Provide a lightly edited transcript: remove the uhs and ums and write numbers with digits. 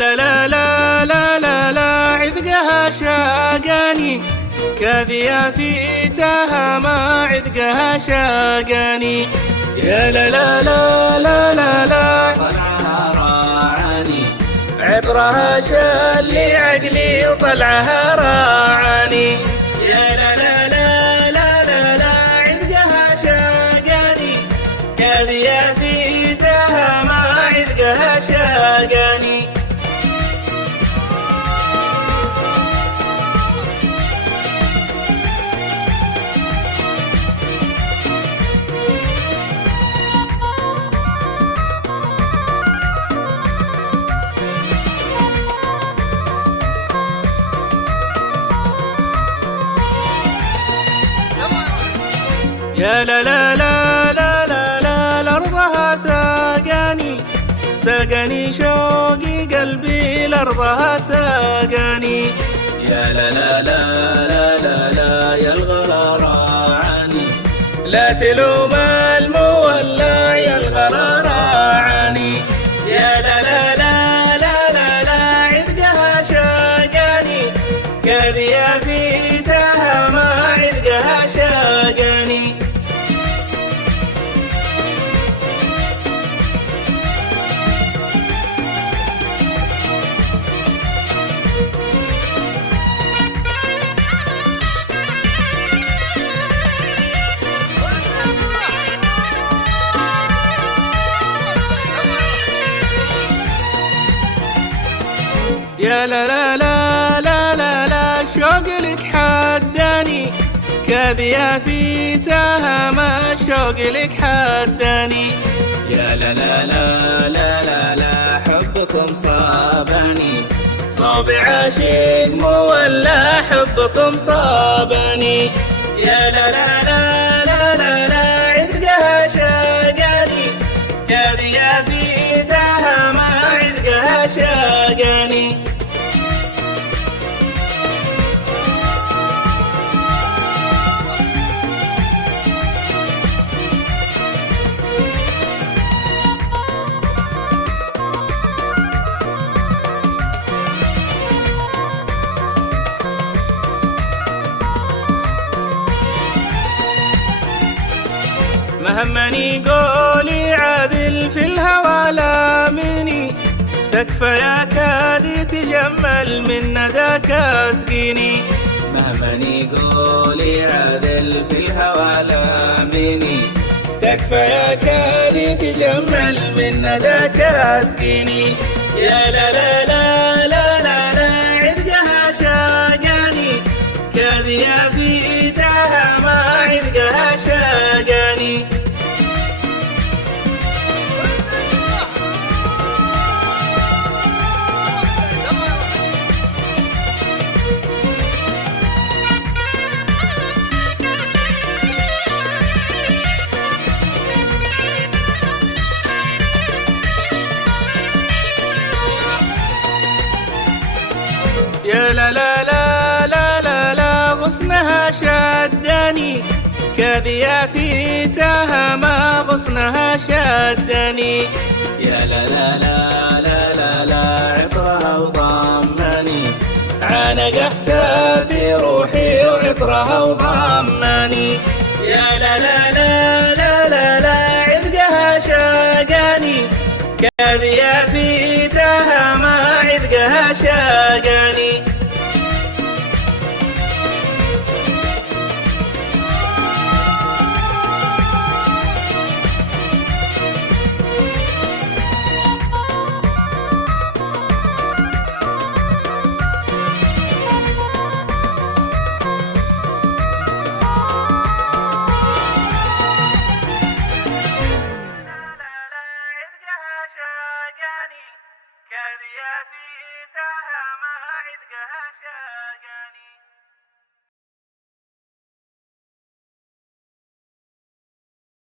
لا لا لا لا لا لا عذقها شاقاني، كاذية في تاها ما عذقها شاقاني. يا لا لا لا لا لا لا طلعها راعاني، عطرها شلي عقلي وطلعها راعاني. يا لا لا لا لا لا لا عذقها شاقاني، كاذية في تاها ما عذقها شاقاني. يا لا لا لا لا لا لا لأرضها ساقاني، ساقاني شوقي قلبي لأرضها ساقاني. يا لا لا لا لا لا لا يا الغلا راعاني، لا تلوم المولع يا الغلا راعاني. يا لا لا لا لا لا لا عذقها شاقاني، كاذية في تاها ما عذقها شاقاني. يا لا لا لا لا لا لا شوق لك حداني، كاذية في تاها ما شوق لك حداني. يا لا لا لا لا لا لا حبكم صابني، صوب عاشق مولع حبكم صابني. يا لا لا لا لا لا لا عذقها شاقاني، كاذية في تاها ما عذقها شاقاني. مهمني قولي عادل في الهوى لامني، تكفى يا كادي تجمل من نداك اسقيني. مهمني قولي عادل في الهوى لامني، تكفى يا كادي تجمل من نداك اسقيني. يا لا لا لا لا لا لا عذقها شاقاني، كاذية في تاها ما عذقها شاقاني. يا لا لا لا لا لا لا غصنها شدني، كاذية في تاها ما غصنها شدني. يا لا لا لا لا لا لا عطرها وضمني، عانق احساسي روحي وعطرها وضمني. يا لا لا لا لا لا لا عذقها شاقاني، كاذية في تاها ما عذقها شاقاني.